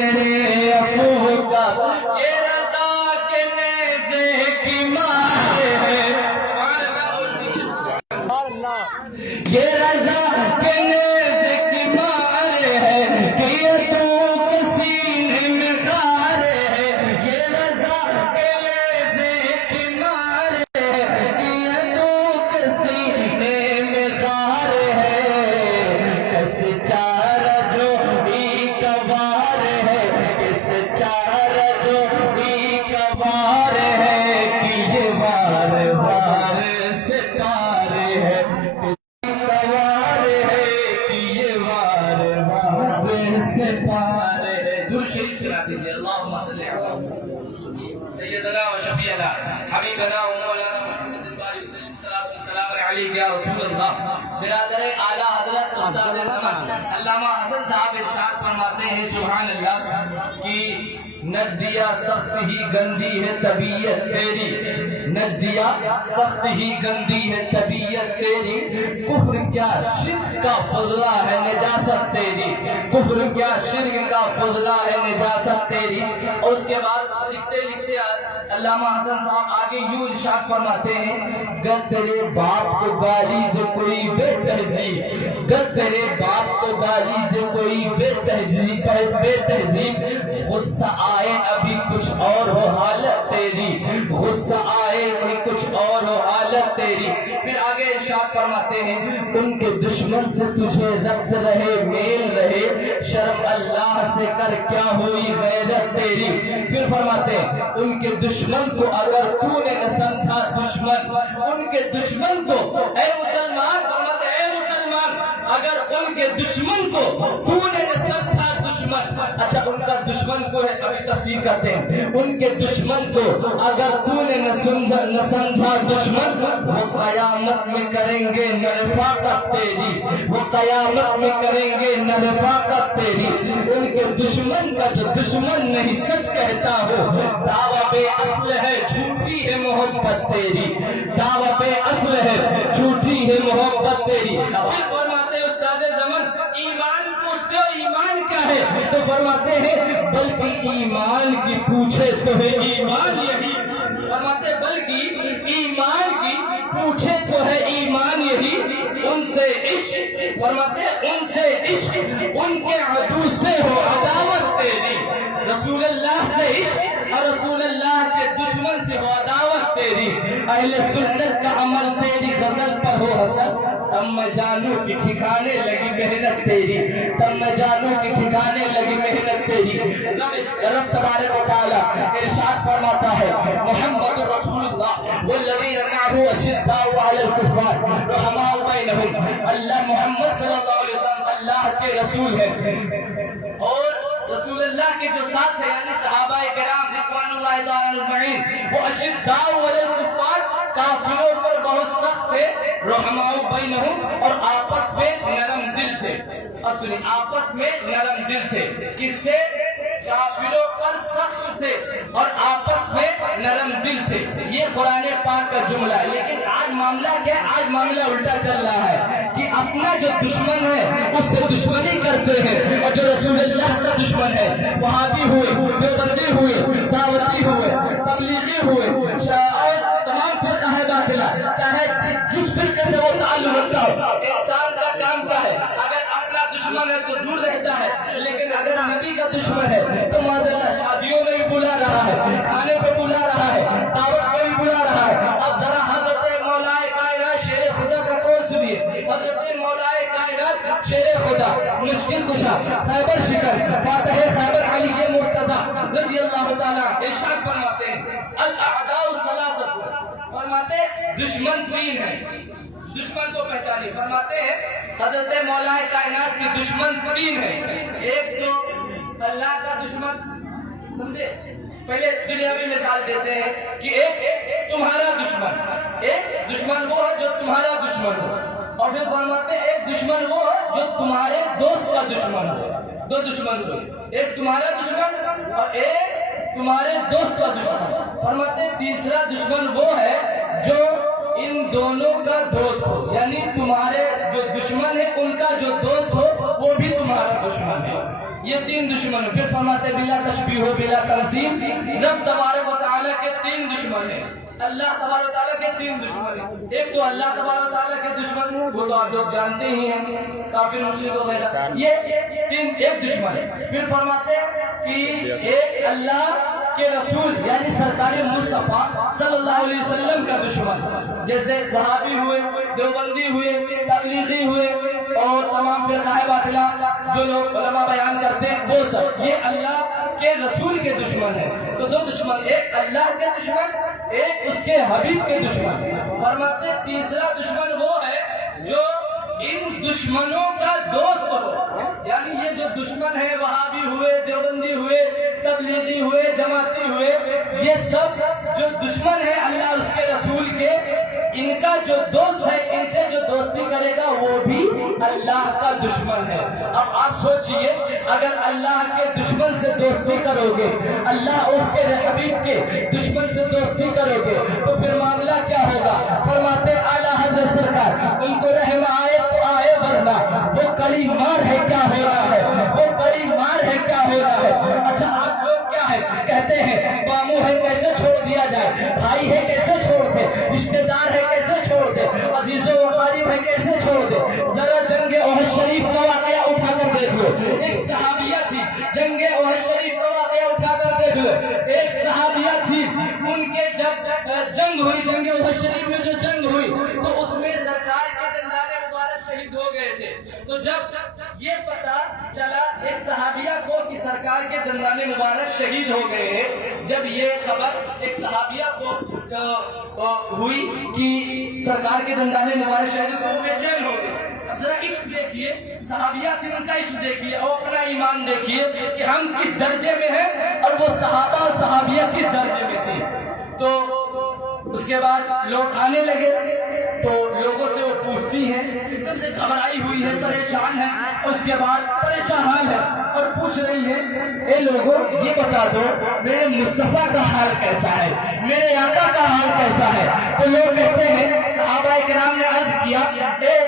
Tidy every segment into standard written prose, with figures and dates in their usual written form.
تیرے ابو کا یہ رضا کے نیزے کی مار ہے، یہ رضا کے نیزے کی مار ہے کہ یہ تو کے سینے میں غار ہے، یہ رضا کے نیزے کی مار ہے کہ یہ تو کے سینے میں غار ہے، کس چار جو کبار ہے، کس چار جو کبار ہے کہ یہ بار بار سے پار ہے، کوار ہے کہ یہ بار بار سے پار ہے۔ دور شریف سنا دیجیے۔ اللہم صلی علی سیدنا و شفیعنا حبیبنا و مولانا محمد الباری وسلم صلاۃ والسلام علیک یا رسول اللہ۔ برادر اعلیٰ حضرت استاد علامہ حسن صاحب ارشاد فرماتے ہیں سبحان اللہ کہ نجدیا سخت ہی گندی ہے طبیعت تیری، نجدیا سخت ہی گندی ہے طبیعت تیری، کفر کیا شرک کا فضلہ ہے نجاست تیری، کفر کیا شرک کا فضلہ ہے نجاست تیری۔ اور اس کے بعد لکھتے لکھتے علامہ حسن صاحب آگے یوں ارشاد فرماتے ہیں، گر تیرے باپ کو گالی دے کوئی بے تہذیب، گر تیرے باپ کو گالی دے کوئی بے تہذیب، غصہ آئے ابھی کچھ اور ہو حالت تیری، غصہ آئے ابھی کچھ اور ہو حالت تیری۔ پھر آگے ارشاد فرماتے ہیں، ان کے دشمن سے تجھے ربط رہے میل رہے، شرم اللہ سے کر کیا ہوئی غیرت تیری۔ پھر فرماتے ہیں، ان کے دشمن کو اگر تو نے نہ سمجھا دشمن، ان کے دشمن کو اے مسلمان، فرماتے ہیں اے مسلمان اگر ان کے دشمن کو تو نے نہ سمجھا دشمن، اچھا ان کا دشمن کو ہے، ابھی تفسیر کرتے ہیں، ان کے دشمن کو اگر تو نے نہ سمجھا دشمن، وہ قیامت میں کریں گے نہ رفاقت تیری، وہ قیامت میں کریں گے نہ رفاقت تیری۔ ان کے دشمن کا جو دشمن نہیں سچ کہتا ہو، دعویٰ بے اصل ہے جھوٹی ہے محبت تیری، دعویٰ بے اصل ہے جھوٹی ہے محبت تیری۔ پھر فرماتے ہیں استاد زمن، ایمان پوچھتے ہو ایمان کیا ہے، تو فرماتے ہیں بلکہ ایمان کی پوچھے تو ہے ایمان یہی، فرماتے بلکہ ایمان کی پوچھے تو ہے ایمان یہی، ان سے عشق، فرماتے ان سے عشق، ان کے عدو سے ہو عداوت تیری، رسول اللہ سے عشق اور رسول اللہ کے دشمن سے ہو عداوت تیری، اہل سنت کا عمل تیری غزل پر ہو حسن، تب میں جانوں کہ ٹھکانے لگی محنت تیری، تب میں جانوں کہ ٹھکانے لگی محنت تیری۔ رب تبارک و تعالیٰ ارشاد فرماتا ہے، محمد رسول اللہ والذین معه اشداء علی الکفار رحماء بینہم، اللہ محمد صلی اللہ علیہ وسلم اللہ کے رسول ہیں، اور رسول اللہ کے جو ساتھ ہیں یعنی صحابہ کرام رضوان اللہ تعالی اجمعین، وہ اشداء علی الکفار کافروں پر بہت سخت تھے، رحماء بینہم اور آپس میں نرم دل تھے۔ اب سنیں، آپس میں نرم دل تھے، کس سے؟ کافروں پر سخت تھے اور آپس میں نرم دل تھے، یہ قرآن پاک کا جملہ ہے۔ لیکن آج معاملہ کیا ہے؟ آج معاملہ الٹا چل رہا ہے کہ اپنا جو دشمن ہے اس سے دشمنی کرتے ہیں، اور جو رسول اللہ کا دشمن ہے، وہابی ہوئے، دیوبندی ہوئے، دعوتی ہوئے، تبلیغی ہوئے، اور تمام فرقہ باطلہ، چاہے جس فرقے سے وہ تعلق رکھتا ہو، انسان کا کام کیا ہے؟ اگر اپنا دشمن ہے تو دور رہتا ہے، لیکن اگر نبی کا دشمن ہے تو معذاللہ شادیوں میں بھی بلا رہا ہے، کھانے پہ بلا رہا ہے، دعوت میں بھی بلا رہا ہے۔ اب ذرا حضرت مولا کائنات شیر خدا کا قول سنیے، حضرت مولا کائنات شیر خدا، مشکل کشا، خیبر شکر، فاتح خیبر علی مرتضیٰ رضی اللہ تعالیٰ ارشاد فرماتے ہیں، الاعداء ثلاثۃ، فرماتے دشمن تین ہیں، دشمن کو پہچانی، فرماتے ہیں حضرت مولا کائنات کی دشمن تین ہیں، ایک تو اللہ کا دشمن، سمجھے؟ پہلے دنیاوی مثال دیتے ہیں کہ ایک تمہارا دشمن، ایک دشمن وہ ہے جو تمہارا دشمن ہو، اور پھر فرماتے ہیں ایک دشمن وہ ہے جو تمہارے دوست کا دشمن ہو۔ دو دشمن ہوئے، ایک تمہارا دشمن اور ایک تمہارے دوست کا دشمن۔ فرماتے ہیں تیسرا دشمن وہ ہے جو ان دونوں کا دوست ہو، یعنی تمہارے جو دشمن ہے ان کا جو دوست ہو وہ بھی تمہارا دشمن ہے۔ یہ تین دشمن ہیں. پھر فرماتے بلا تشبیہ و بلا تمثیل. رب تبارک و تعالیٰ کے تین دشمن ہیں. اللہ تبارک و تعالیٰ کے تین دشمن ہیں. ایک تو اللہ تبارک و تعالیٰ کے دشمن وہ تو آپ لوگ جانتے ہی ہیں, کافر مشرک وغیرہ. یہ تین ایک دشمن ہے. پھر فرماتے ہیں کہ ایک اللہ کے رسول یعنی سرکار مصطفیٰ صلی اللہ علیہ وسلم کا دشمن, جیسے وہابی ہوئے, دیوبندی ہوئے, تبلیغی ہوئے اور تمام فرقہ باطلہ جو لوگ علماء بیان کرتے ہیں وہ سب یہ اللہ کے رسول کے دشمن ہیں. تو دو دشمن, ایک اللہ کے دشمن, ایک اس کے حبیب کے دشمن. فرماتے تیسرا دشمن وہ ہے جو ان دشمنوں کا دوست بنو. یعنی یہ جو دشمن ہے وہابی ہوئے, دیوبندی ہوئے, تبلیغی ہوئے, جماعتی ہوئے, یہ سب جو دشمن ہے اللہ اس کے رسول کے, ان کا جو دوست ہے ان سے جو دوستی کرے گا وہ بھی اللہ کا دشمن ہے. اب آپ سوچئے اگر اللہ کے دشمن سے دوستی کرو گے, اللہ اس کے حبیب کے دشمن سے دوستی کرو گے تو پھر معاملہ کیا ہوگا. فرماتے اعلیٰ حضرت سرکار ان کو رحم آئے تو آئے, ورنہ وہ کڑی مار ہے کیا ہو رہا ہے, وہ کڑی مار ہے کیا ہو رہا ہے. اچھا آپ لوگ کیا ہے کہتے ہیں ماموں ہے کیسے چھوڑ دیا جائے, بھائی ہے کیسے چھوڑ دے, رشتہ دار ہے کیسے چھوڑ دے, عزیز و اقارب ہے کیسے چھوڑ دے. ذرا جنگ احد شریف کا واقعہ اٹھا کر دیکھ لو. ایک صحابیہ تھی, جنگ احد شریف کا واقعہ اٹھا کر دیکھ لو. ایک صحابیہ تھی, ان کے جب جنگ ہوئی, جنگ احد شریف میں جو جنگ ہوئی تو اس میں سرکار کے دندان مبارک شہید ہو گئے تھے. تو جب یہ پتا چلا ایک صحابیہ کو کہ سرکار کے دندان مبارک شہید ہو گئے ہیں, جب یہ خبر ایک صحابیہ کو ہوئی کہ سرکار کے دندان مبارک شہید کو وہ بے چین ہو گئے. اب ذرا عشق دیکھیے, صحابیہ تھے ان کا عشق دیکھیے اور اپنا ایمان دیکھیے کہ ہم کس درجے میں ہیں اور وہ صحابہ اور صحابیہ کس درجے میں تھے. تو اس کے بعد لوگ آنے لگے تو لوگوں سے وہ پوچھتی ہیں, ایک دم سے گھبرائی ہوئی ہے, پریشان ہے, اس کے بعد پریشان حال ہے اور پوچھ رہی ہے اے لوگوں یہ بتا دو میرے مصطفیٰ کا حال کیسا ہے, میرے آقا کا حال کیسا ہے. تو لوگ کہتے ہیں, صحابہ کرام نے عرض کیا اے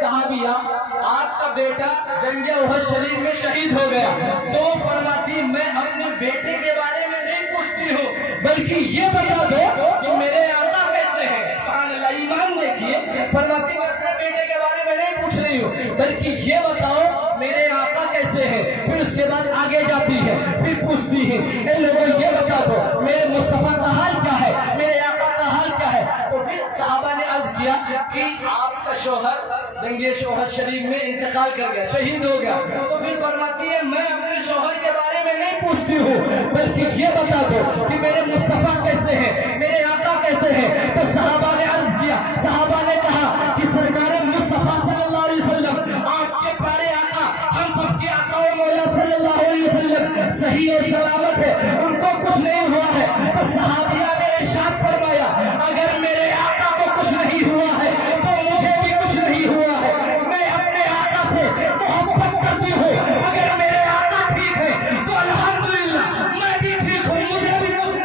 صحابیہ آپ کا بیٹا جنگ احد شریف میں شہید ہو گیا. تو فرماتی میں اپنے بیٹے کے بارے میں نہیں پوچھتی ہوں بلکہ یہ بتا دو کہ میرے آقا کیسے ہیں. سبحان اللہ, ایمان دیکھیے. فرماتی میں اپنے بیٹے کے بارے میں نہیں پوچھ رہی ہوں بلکہ یہ بتاؤ میرے آقا کیسے ہیں. پھر اس کے بعد آگے جاتی ہے, پھر پوچھتی ہے اے لوگوں یہ بتا دو میرے مصطفیٰ کا حال کیا ہے, میرے آقا کا حال کیا ہے. تو پھر صحابہ نے عرض کیا کہ آپ کا شوہر جنگ احد شریف میں انتقال کر گیا, شہید ہو گیا. تو پھر فرماتی ہے میں اپنے شوہر کے بارے میں نہیں پوچھتی ہوں بلکہ یہ بتا دو کہ میرے مصطفیٰ کیسے ہیں, میرے آقا کیسے ہیں. تو صحابہ نے عرض کیا, صحابہ نے کہا کہ سرکار مصطفیٰ صلی اللہ علیہ وسلم آپ کے پیارے آقا, ہم سب کے آقا و مولا صلی اللہ علیہ وسلم صحیح اور سلامت ہے, ان کو کچھ نہیں ہوا ہے. تو صحابیہ نے ارشاد فرمایا اگر میرے آقا کو کچھ نہیں ہوا ہے تو مجھے بھی کچھ نہیں ہوا ہے. میں اپنے آقا سے محبت کرتی ہوں, اگر میرے آقا ٹھیک ہے تو الحمدللہ میں بھی ٹھیک ہوں, مجھے بھی کچھ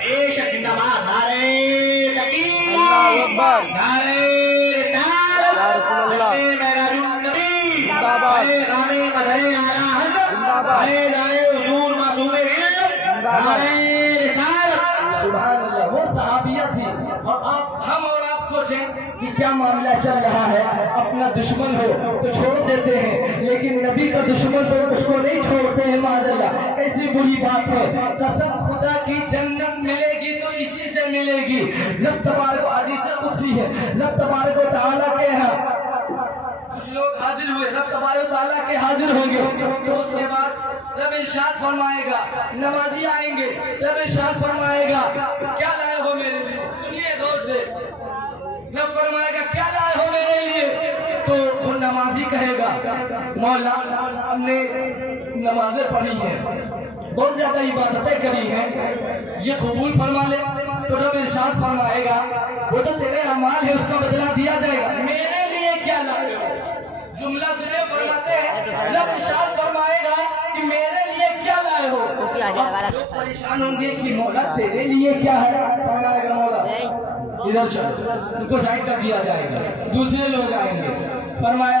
بے شک زندہ نعرے تکبیر, نعرے رسالت, حسن معراج النبی, غامی مدنی اعلیٰ حضرت, نعرے حضور معصوم علم, نعرے رسالت. سبحان اللہ. وہ صحابیہ تھی اور ہم اور آپ سوچیں کہ کیا معاملہ چل رہا ہے. اپنا دشمن ہو تو چھوڑ دیتے ہیں لیکن نبی کا دشمن تو اس کو نہیں چھوڑتے ہیں. معاذ اللہ, کیسی بری بات ہے. قسم خدا کی جنت ملے گی تو اسی سے ملے گی. رب تبارک و حدیث قدسی ہے, رب تبارک و تعالیٰ کے ہاں کچھ لوگ حاضر ہوئے, رب تبارک و تعالیٰ کے حاضر ہوں گے تو اس کے بعد رب ارشاد فرمائے گا, نمازی آئیں گے, رب ارشاد فرمائے گا کیا لائے ہو میرے لیے. سنیے غور سے, رب فرمائے گا کیا لائے ہو میرے لیے. تو وہ نمازی کہے گا مولا ہم نے نمازیں پڑھی ہیں, بہت زیادہ عبادتیں کری ہیں, یہ قبول فرما لے. تو رب ارشاد فرمائے گا وہ تو تیرے اعمال ہے, اس کا بدلہ دیا جائے گا, میرے لیے کیا لائے ہو. جملہ سنے, فرماتے ہیں رب ارشاد فرمائے گا کہ میرے لیے کیا لائے ہو. لوگ پریشان ہوں گے کہ مولا تیرے لیے کیا ہے. فرمائے گا مولا ادھر چلو, ان کو سائڈ کر دیا جائے گا. دوسرے لوگ آئیں گے, فرمایا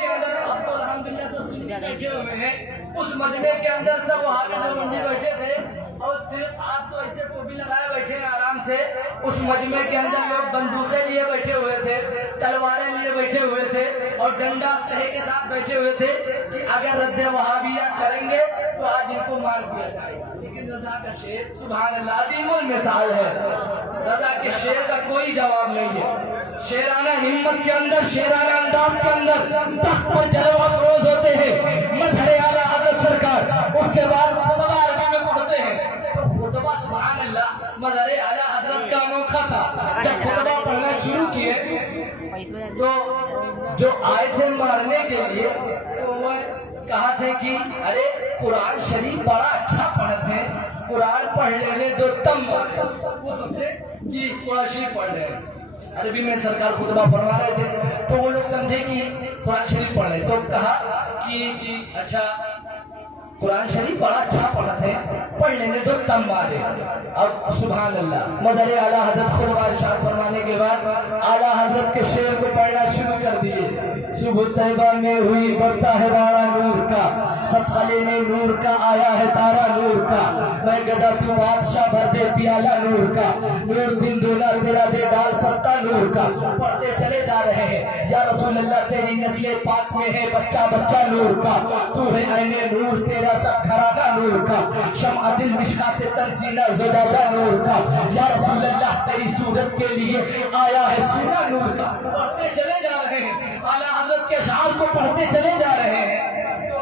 کے اندر اب تو الحمدللہ سب سنی بیٹھے ہوئے ہیں، اس مجمع کے اندر سب وہاں کے جو بندی بیٹھے تھے اور صرف آپ تو ایسے ٹوپی لگائے بیٹھے ہیں آرام سے، اس مجمع کے اندر لوگ بندوقیں لیے بیٹھے ہوئے تھے، تلواریں لیے بیٹھے ہوئے تھے اور ڈنڈا سہے کے ساتھ بیٹھے ہوئے تھے کہ اگر رد وہابیہ کریں گے تو آج ان کو مار دیا جائے گا۔ لیکن رضا کا شعر سبحان اللہ عظیم المثال ہے، رضا کے شعر کا کوئی جواب نہیں ہے۔ شیرانہ ہمت کے اندر، شیرانہ انداز کے اندر تخت پر جلوہ افروز ہوتے ہیں مظہر اعلیٰ حضرت سرکار، اس کے بعد خطبہ عربی میں پڑھتے ہیں تو خطبہ سبحان اللہ مظہر اعلیٰ حضرت کا انوکھا تھا۔ جب خطبہ پڑھنا شروع کیے تو جو آئے تھے مارنے کے لیے تو وہ کہا تھے کہ ارے قرآن شریف بڑا اچھا پڑھتے ہیں، قرآن پڑھ لینے دو تم مارے۔ وہ سمجھے کہ قرآن شریف پڑھ رہے ہیں، عربی میں سرکار خطبہ پڑھوا رہے تھے تو وہ لوگ سمجھے کہ قرآن شریف پڑھ رہے، تو کہا کہ اچھا قرآن شریف بڑا اچھا پڑھتے ہیں، پڑھ لینے تو تم مارے۔ اب سبحان اللہ مظہر اعلیٰ حضرت خطبہ ارشاد فرمانے کے بعد اعلیٰ حضرت کے شعر کو پڑھنا شروع کر دیے۔ صبح طیبہ میں ہوئی بڑھتا ہے باڑا نور کا، صدقہ لینے نور کا آیا ہے تارا نور کا، میں گدا تو بادشاہ بھر دے پیالہ نور کا، نور دن دولا تیرا دے ڈال سکتا نور کا۔ پڑھتے چلے جا رہے ہیں یا رسول اللہ تیری نسل پاک میں ہے بچہ بچہ نور کا، تو ہے عین نور تیرا سب گھرانہ نور کا، شمع دل مشکات تنسینہ زجاجہ نور کا، یا رسول اللہ تیری صورت کے لیے آیا ہے سینہ نور کا۔ پڑھتے چلے جا رہے ہیں، اعلیٰ حضرت کے اشعار کو پڑھتے چلے جا رہے ہیں۔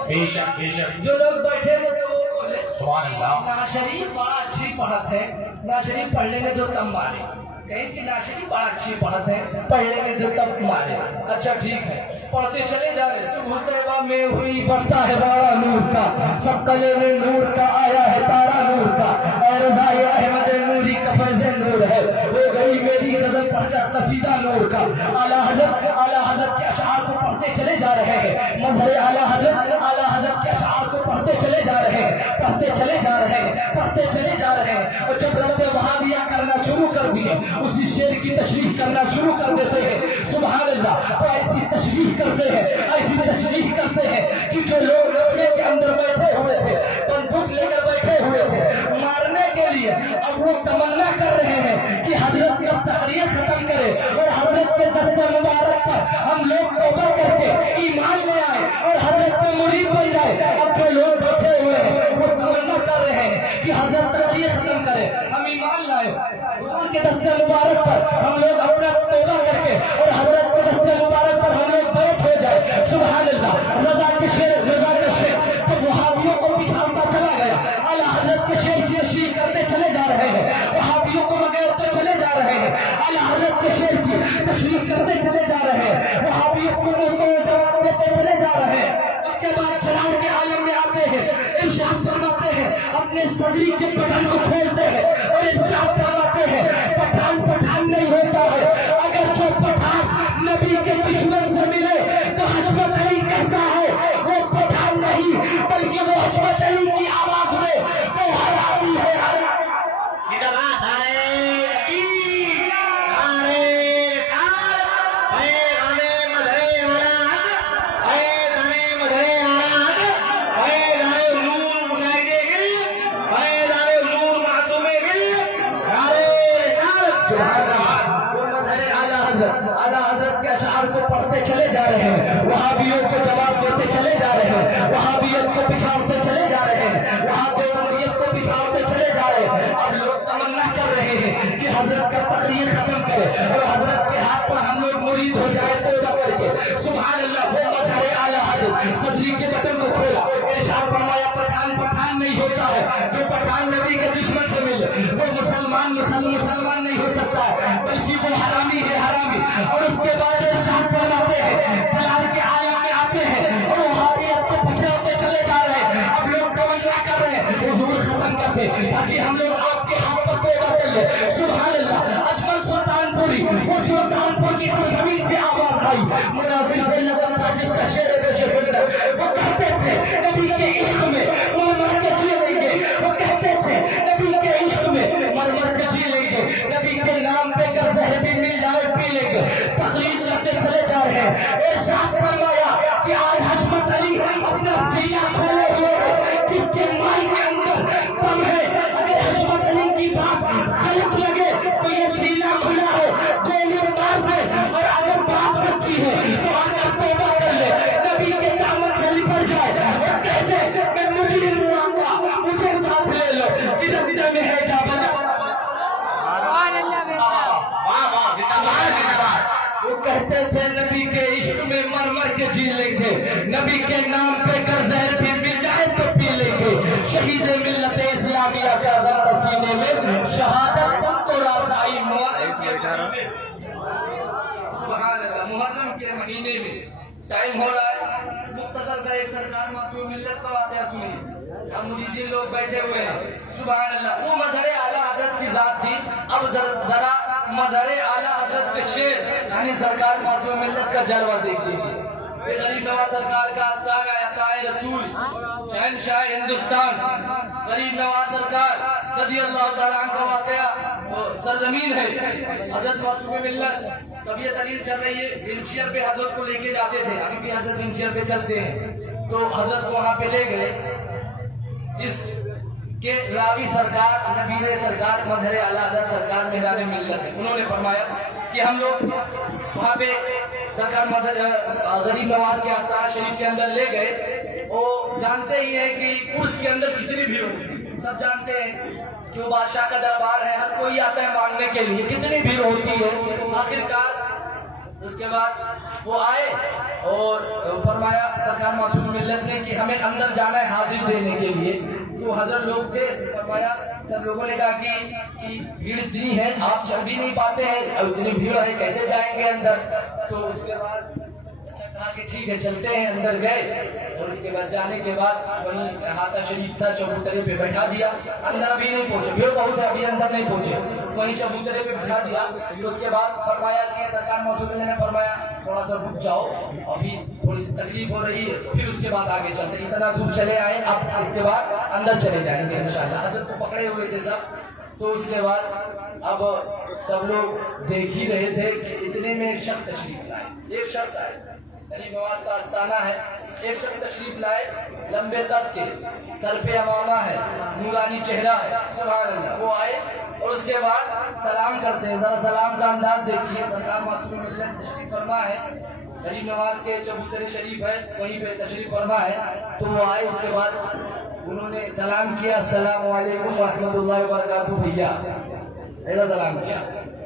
بے شک بے شک جو لوگ بیٹھے تھے تو وہ بولے سبحان اللہ، نعت شریف بڑا اچھی پڑھت ہے، نعت شریف پڑھ لیں گے تو تم مارے، کہیں کہ نعت شریف بڑا اچھی پڑھت ہے، پڑھ لیں گے تو تب مارے۔ اچھا ٹھیک ہے، پڑھتے چلے جا رہے۔ صبح طیبہ میں ہوئی بڑھتا ہے باڑا نور کا، سب کلینے نور کا آیا ہے تارا نور کا، اے رضائے احمد نوری کا فیض نور ہے، ہو گئی میری غزل پڑھ کر قصیدہ نور کا۔ اعلیٰ حضرت کے اشعار کو پڑھتے چلے جا رہے ہیں، مظہر اعلیٰ حضرت کے اشعار کو پڑھتے چلے جا رہے ہیں، پڑھتے چلے جا رہے ہیں، پڑھتے چلے جا رہے ہیں، اور جب رد وہابیہ کرنا شروع کر دیے اسی شعر کی تشریح کرنا شروع کر دیتے ہیں۔ سبحان اللہ، تو ایسی تشریح کرتے ہیں، ایسی تشریح کرتے ہیں کہ جو لوگ رکھنے کے اندر بیٹھے ہوئے تھے، بندوق لے کر بیٹھے ہوئے تھے مارنے کے لیے، اب وہ تمنا کر رہے ہیں کہ حضرت کب تقریر ختم کرے اور حضرت کے دست مبارک پر ہم لوگ توبہ کر کے ایمان لے آئے اور حضرت کے مرید بن جائے۔ اب جو لوگ بیٹھے ہوئے ہیں وہ تمنا کر رہے ہیں کہ حضرت تقریر ختم کرے، ہم ایمان لائے، ان کے دست مبارک پر ہم لوگ اپنا توبہ کر کے اور حضرت کے دست مبارک پر ہم لوگ بیعت ہو جائے۔ سبحان اللہ، رضا کے شعر جب وہابیوں کو پچھاڑتا چلا گیا، اعلیٰ حضرت کے شعر کی تشریح کرتے چلے جا رہے ہیں، وہابیوں کو مگیرتے چلے جا رہے ہیں، اعلیٰ حضرت کے شعر کی تشریح کرتے چلے جا رہے ہیں، وہابیوں کو جواب دیتے چلے جا رہے ہیں۔ اس کے بعد جلال کے عالم میں آتے ہیں، ارشاد فرماتے ہیں، اپنے صدری کے بٹن کو کھولتے ہیں اور ارشاد فرماتے ہیں پٹھان نہیں ہوتا ہے، اگر جو پٹھان نبی کے دشمن سے ملے تو حشمت علی کہتا ہے وہ پٹھان نہیں بلکہ وہ حشمت علی کی آواز میں وہ حرامی ہے۔ اعلیٰ حضرت کے اشعار کو پڑھتے چلے جا رہے ہیں، وہابیوں کو جواب دیتے چلے جا رہے ہیں، وہابیت کو پچھاڑتے چلے جا رہے ہیں، وہاں دیوبندیت کو پچھاڑتے چلے جا رہے ہیں۔ اب لوگ تمنا کر رہے ہیں کہ حضرت کا تقریر ختم کرے اور حضرت کے ہاتھ پر ہم لوگ مرید ہو جائے توبہ کر کے۔ سبحان اللہ، وہ مظہر اعلیٰ حضرت صدری کے بٹن کو کھولا، ارشاد فرمایا پٹھان نہیں ہوتا ہے، جو پٹھان نبی کے دشمن سے ملے وہ مسلمان نہیں ہو سکتا ہے بلکہ وہ حرامی ہے، حرامی۔ اور اس کے بعد ارشاد فرماتے ہیں، جلال کے عالم میں آتے ہیں اور وہابیت کو پچھاڑتے چلے جا رہے ہیں۔ اب لوگ تمنا کر رہے ہیں حضور ختم کرتے تاکہ ہم لوگ آپ کے ہاتھ پر توبہ کر لیں۔ سبحان اللہ، اجمل سلطان پوری، وہ سلطان پور کی سرزمین سے آواز آئی، مناظر کے لگن تھا جس کا شعر پیش سندر، وہ کہتے تھے نبی کے عشق میں مر کے جی لیں گے، وہ کہتے تھے نبی کے عشق میں مر کے جی لیں گے، نبی کے نام پہ کر زہر بھی مل جائے پی لیں گے۔ تقریر کرتے چلے جا رہے ہیں، نبی کے نام پہ کر زہر پی بھی چاہے تو پی لیں گے. شہید ملت اسلامیہ کا ضبط سینے میں شہادت ان کو راسائی سبحان اللہ. محرم کے مہینے میں ٹائم ہو رہا ہے. مختصر سا ایک سرکار معصوم ملت کا واقعہ سنیے. ہم مریدین لوگ بیٹھے ہوئے ہیں. سبحان اللہ. وہ مظہر اعلیٰ حضرت کی ذات تھی. اب ذرا مظہر اعلیٰ حضرت کے شعر یعنی سرکار معصوم ملت کا جلوہ دیکھ لیجیے. غریب نواز سرکار کا آستانہ عطائے رسول شہنشاہ ہندوستان غریب نواز سرکار رضی اللہ تعالیٰ عنہ کا واقعہ سرزمین ہے. حضرت معصوم ملت طبیعت علیل چل رہی ہے. وینچیئر پہ حضرت کو لے کے جاتے تھے. ابھی بھی حضرت وینچیئر پہ چلتے ہیں. تو حضرت کو وہاں پہ لے گئے. اس کے راوی سرکار نبیر سرکار مظہر اعلیٰ حضرت سرکار مہران ملت ہے. انہوں نے فرمایا کہ ہم لوگ وہاں پہ سرکار غریب نواز کے آستانہ شریف کے اندر لے گئے. وہ جانتے ہی ہیں کہ عرس کے اندر کتنی بھیڑ ہوتی. سب جانتے ہیں کہ وہ بادشاہ کا دربار ہے. ہر کوئی آتا ہے مانگنے کے لیے. کتنی بھیڑ ہوتی ہے. آخرکار اس کے بعد وہ آئے اور فرمایا سرکار معصوم ملت نے کہ ہمیں اندر جانا ہے حاضری دینے کے لیے. تو حضرت لوگ تھے. فرمایا سب لوگوں نے کہا کہ بھیڑ اتنی ہے آپ چل بھی نہیں پاتے ہیں. اب اتنی بھیڑ ہے کیسے جائیں گے اندر. تو اس کے بعد کہا کہ ٹھیک ہے چلتے ہیں. اندر گئے اور اس کے بعد جانے کے بعد وہیں احاطہ شریف تھا چبوترے پہ بیٹھا دیا. اندر ابھی نہیں پہنچے. بھیڑ بہت ہے ابھی اندر نہیں پہنچے. وہیں چبوترے پہ بٹھا دیا. اس کے بعد فرمایا کہ سرکار معصوم نے فرمایا تھوڑا سا رک جاؤ ابھی تھوڑی سی تکلیف ہو رہی ہے. پھر اس کے بعد آگے چلتے. اتنا دور چلے آئے اب اس کے بعد اندر چلے جائیں گے انشاءاللہ. حضرت کو پکڑے ہوئے تھے سب. تو اس کے بعد اب سب لوگ دیکھ ہی رہے تھے کہ اتنے میں ایک شخص تشریف لائے. ایک شخص آئے. غریب نواز کا آستانہ ہے. ایک شخص تشریف لائے لمبے قد کے سر پہ امامہ ہے نورانی چہرہ ہے. سبحان اللہ. وہ آئے اور اس کے بعد سلام کرتے ہیں. ذرا سلام کا انداز دیکھیے. سرکار معصوم ملت تشریف فرما ہے. غریب نواز کے چبوترے شریف ہے وہیں پہ تشریف فرما ہے. تو وہ آئے. اس کے بعد انہوں نے سلام کیا السلام علیکم ورحمۃ اللہ وبرکاتہ بھیا. ایسا سلام کیا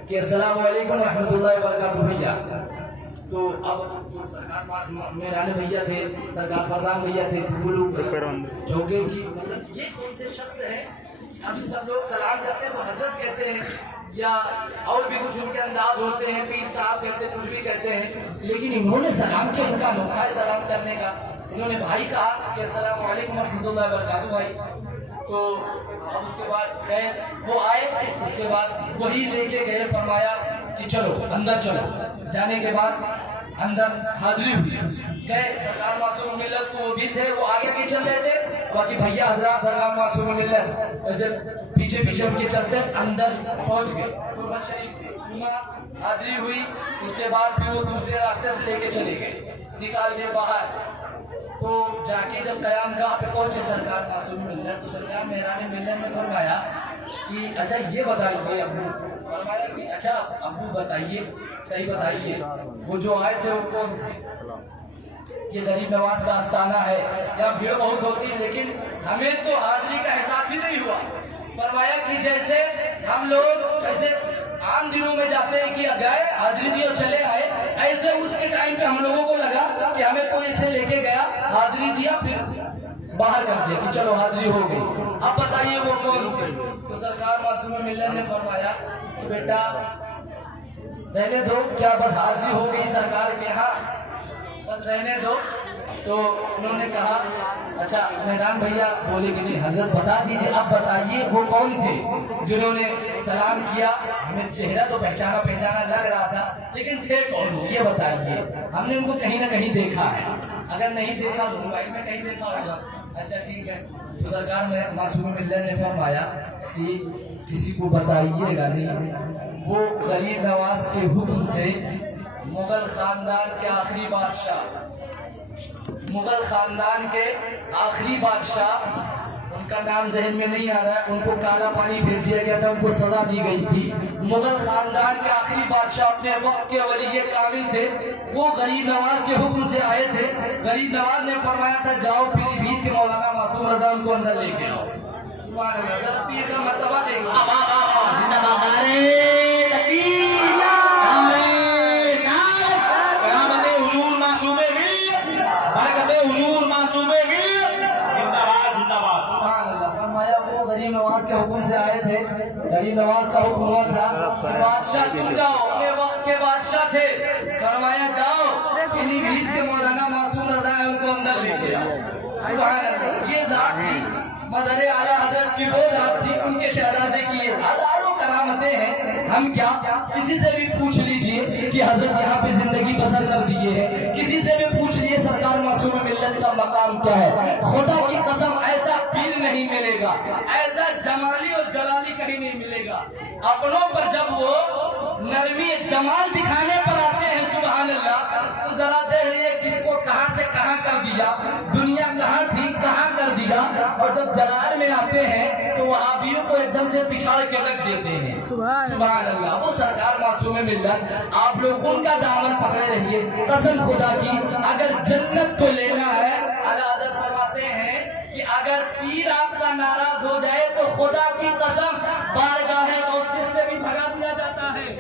کہ السلام علیکم ورحمۃ اللہ وبرکاتہ بھیا. تو اب جو سرکار میران بھیا تھے سرکار فرمان بھیا تھے وہ لوگ چوکے کی مطلب یہ کون سے شخص ہیں. ابھی سب لوگ سلام کرتے ہیں تو حضرت کہتے ہیں یا اور بھی کچھ ان کے انداز ہوتے ہیں. پیر صاحب کہتے ہیں کچھ بھی کہتے ہیں. لیکن انہوں نے سلام کیا. ان کا انوکھا ہے سلام کرنے کا. انہوں نے بھائی کہا کہ السلام علیکم ورحمۃ اللہ وبرکاتہ بھائی. تو اب اس کے بعد خیر وہ آئے. اس کے بعد وہی لے کے گئے. فرمایا کہ چلو اندر چلو. جانے کے بعد اندر حاضری ہوئی. گئے سرکار معصوم ملت کو وہ بھی تھے. وہ آگے بھی چل رہے تھے. باقی بھیا حضرات سرکار معصوم ملت ایسے پیچھے پیچھے ان کے چلتے اندر پہنچ گئے. قربان شریف حاضری ہوئی. اس کے بعد پھر وہ دوسرے راستے سے لے کے چلے گئے نکال کے باہر. تو جا کے جب قیام گاہ پہ پہنچے سرکار معصوم ملت تو سرکار مہران ملت نے فرمایا کہ اچھا یہ بتائیے ابو. فرمایا کہ اچھا ابو بتائیے صحیح بتائیے وہ جو آئے تھے ان کو یہ غریب نواز کا آستانہ ہے. یہاں بھیڑ بہت ہوتی ہے لیکن ہمیں تو حاضری کا احساس ہی نہیں ہوا. فرمایا کہ جیسے ہم لوگ ایسے عام دنوں میں جاتے ہیں کہ گئے حاضری دی اور چلے آئے ایسے اس کے ٹائم پہ ہم لوگوں کو لگا کہ ہمیں کوئی ایسے لے کے گیا حاضری دیا پھر باہر کر دیا کہ چلو حاضری ہو گئی. اب بتائیے وہ کون تھے. تو سرکار معصوم ملت نے فرمایا کہ بیٹا رہنے دو. کیا بس حاضری ہو گئی سرکار کے ہاں بس رہنے دو. تو انہوں نے کہا اچھا مہران بھیا بولے کہ نہیں حضرت بتا دیجیے. اب بتائیے وہ کون تھے جنہوں نے سلام کیا. ہمیں چہرہ تو پہچانا لگ رہا تھا لیکن تھے کون وہ یہ بتائیے. ہم نے ان کو کہیں نہ کہیں دیکھا ہے. اگر نہیں دیکھا تو موبائل میں کہیں دیکھا ہوگا. اچھا ٹھیک ہے. تو سرکار میں معصوم ملت نے فرمایا کہ کسی کو بتائیے گا نہیں. وہ غریب نواز کے حکم سے مغل خاندان کے آخری بادشاہ ان کا نام ذہن میں نہیں آ رہا ہے. ان کو کالا پانی بھیج دیا گیا تھا. ان کو سزا دی گئی تھی. مغل خاندان کے آخری بادشاہ اپنے وقت کے ولی کامل تھے. وہ غریب نواز کے حکم سے آئے تھے. غریب نواز نے فرمایا تھا جاؤ پیلی بھیت کے مولانا معصوم رضا ان کو اندر لے کے آؤ. سبحان اللہ. پیر کا مرتبہ حضور معصوم ملت برکت غریب نواز کے حکم سے آئے تھے. غریب نواز کا حکم ہوا تھا کہ بادشاہ تم جاؤ, اپنے وقت کے بادشاہ تھے, فرمایا جاؤ انہی بھیڑ کے مولانا معصوم رضا ہے ان کو اندر لے کے آؤ. سبحان اللہ. یہ ذات تھی مظہر اعلیٰ حضرت کی, وہ ذات تھی, ان کے شہزادے کی یہ ہزاروں کرامتیں ہیں. ہم کیا کسی سے بھی پوچھ لیجئے کہ حضرت یہاں پہ زندگی بسر کر دیے ہیں, کسی سے بھی پوچھ لیجئے سرکار معصوم ملت کا مقام کیا ہے. خدا کی قسم ایسا پیر نہیں ملے گا, ایسا جمالی اور جلالی کہیں نہیں ملے گا. اپنوں پر جب وہ نرمی جمال دکھانے پر آتے ہیں سبحان اللہ, تو ذرا دیکھ لیے کس کو کہاں سے کہاں کر دیا, دنیا کہاں تھی کہاں کر دیا. اور جب جلال میں آتے ہیں تو وہابیوں کو ایک دم سے پچھاڑ کے رکھ دیتے ہیں. سبحان اللہ. وہ سرکار معصوم ملت, آپ لوگ ان کا دامن پکڑے رہیے. قسم خدا کی اگر جنت کو لینا ہے, اعلیٰ حضرت فرماتے ہیں کہ اگر پیر آپ کا ناراض ہو جائے تو خدا کی قسم بارگاہ غوثیت سے بھی بھگا دیا جاتا ہے,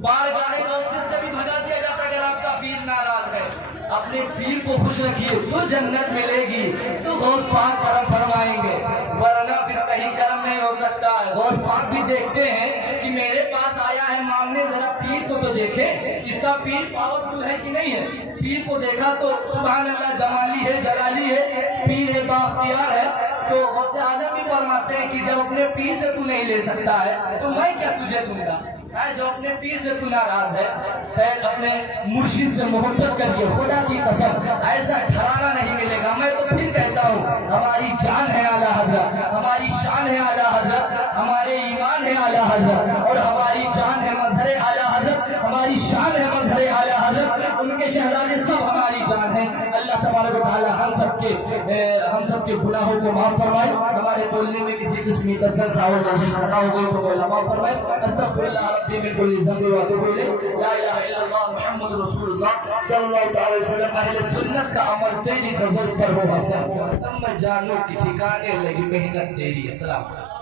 بارگاہ غوثیت سے بھی بھگا دیا جاتا ہے. اگر آپ کا پیر ناراض ہے, اپنے پیر کو خوش رکھیے تو جنت ملے گی, تو غوث پاک کرم فرمائیں گے, ورنہ پھر کہیں کرم نہیں ہو سکتا ہے. غوث پاک بھی دیکھتے ہیں کہ میرے پاس آیا ہے مانگنے, ذرا پیر کو تو دیکھے, اس کا پیر پاورفل ہے کہ نہیں ہے. پیر کو دیکھا تو سبحان اللہ جمالی ہے, جلالی ہے, پیر ہے, بااختیار ہے. تو غوث اعظم بھی فرماتے ہیں کہ جب اپنے پیر سے تو نہیں لے سکتا ہے تو میں کیا تجھے دوں گا. جو اپنے پیر سے تو ناراض ہے, خیر اپنے مرشد سے محبت کریے. خدا کی قسم ایسا ٹھہرانا نہیں ملے گا. میں تو پھر کہتا ہوں, ہماری جان ہے اعلیٰ حضرت, ہماری شان ہے اعلیٰ حضرت, ہمارے ایمان ہے اعلیٰ حضرت, اور ہماری جان ہے مظہر اعلیٰ حضرت, ہماری شان ہے مظہر اعلیٰ حضرت. ان کے شہزادے سب ہماری جان ہیں. اللہ تبارک و تعالی ہم سب کے گناہوں کو معاف فرمائے. ہمارے بولنے میں کسی قسم کی تربیت ساول کوشش خطا ہو گئی تو وہ اللہ معاف فرمائے. استغفر اللہ ربی من کل ذنب واتوب الیہ. لا الہ الا اللہ محمد رسول اللہ صلی اللہ تعالی وسلم. اہل سنت کا عمل تیری غزل پر ہو حسن, تم میں جانو کی ٹھکانے لگی محنت تیری. السلام.